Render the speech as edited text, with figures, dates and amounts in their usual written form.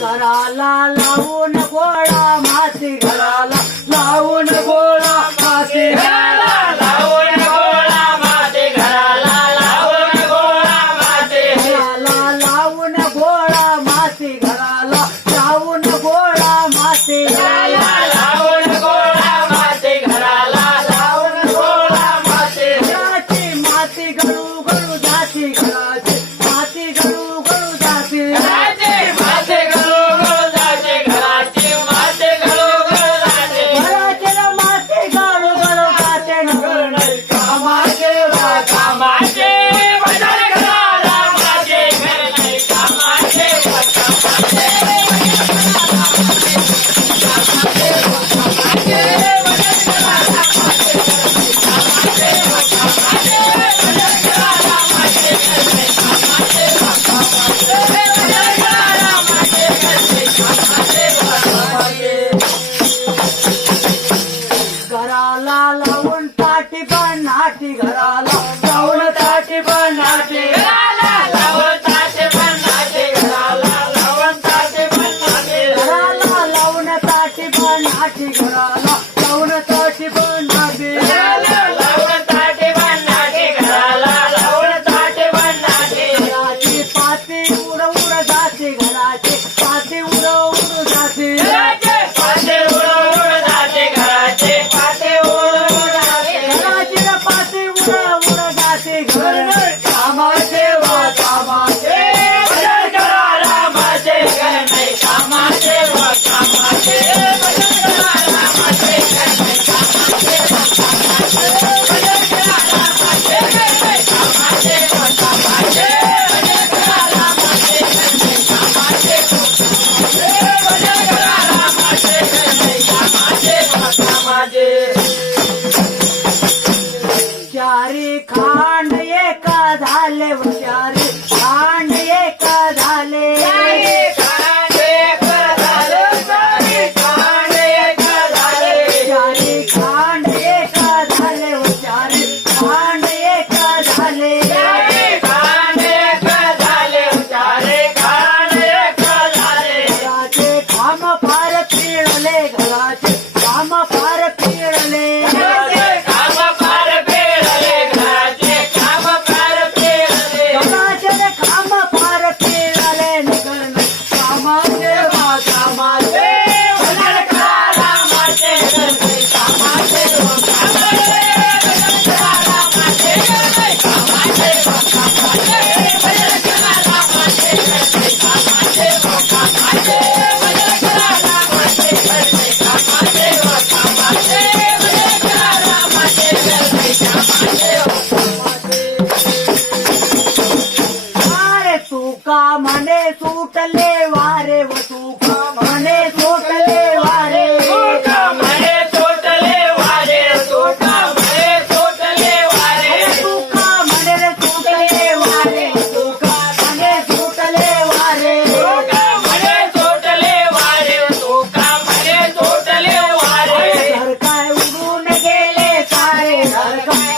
घराला लावून गोळा माती घराला लावून गोळा माती घराला लावून गोळा माती घराला लावून गोळा माती घराला लावून गोळा माती घराला लावून गोळा माती घराला लावून गोळा माती घराला लावून गोळा माती घराची माती गळू गळू जाती घराची माती गळू गळू जाती घराची माती गळू गळू जाते घराची माती गळू गळू जाते घराची न माती गळू गळू जाते न नाही कामाचे वा कामाचे बदल घराला माझे घर नाही कामाचे वा कामाचे घराला लावून ताटी बनाटी घराला लावून ताटी बनाटी घराला लावून ताटे बनाटे घराला लावून ताटे बनाटे घराला लावून ताटी बनाटी घराला लावून ताटी बनाटी घराला लावून ताटे बनाटे घराला लावून ताटे बनाटे घराची पाती उड उड जाते घराची पाती उड उड जाते घराचे पाते उड उड जाते घराचे पाते उड उड जाते घराची न पाती उड उड जाते घर कामाचे वा कामाचे बदल घराला माझे घर नाही कामाचे वा कामाचे बदल घराला माझे घर नाही कामाचे वा कामाचे बदल घराला माझे घर नाही कामाचे वा कामाचे बदल घराला माझे घर नाही कामाचे वा कामाचे बदल घराला माझे घर नाही कामाचे वा कामाचे चारी खांड एका झाले व चारी खांड एका झाले चारी कांडे झाले चारी कांडे झाले चारी खांड एका झाले व चारी खांड एका झाले चारी कांडे झाले चारी कांडे झाले घराचे काम फार पिळले घराचे काम फार पिळले घराचे काम फार पेरले घराचे काम फार पेरले घराचे काम फार पिळले निघण कामाचे वा कामाचे बदल घराला माझे घर नाही कामाचे वा कामाचे बदल घराला माझे घर नाही कामाचे वा कामाचे बदल घराला माझे घर नाही कामाचे वा कामाचे बदल घराला माझे घर नाही कामाचे वा कामाचे बदल घराला माझे घर नाही कामाचे वा कामाचे वारे तुका म्हणे सुटले वारे व तुका म्हणे सुटले वारे तोटा म्हणे तोटले वारे तोटा म्हणे तोटले वारे तुका म्हणे सुटले वारे तुका म्हणे सुटले वारे तोटा म्हणे तोटले वारे तोटा म्हणे तोटले वारे घर काय उडून गेले सारे घर काय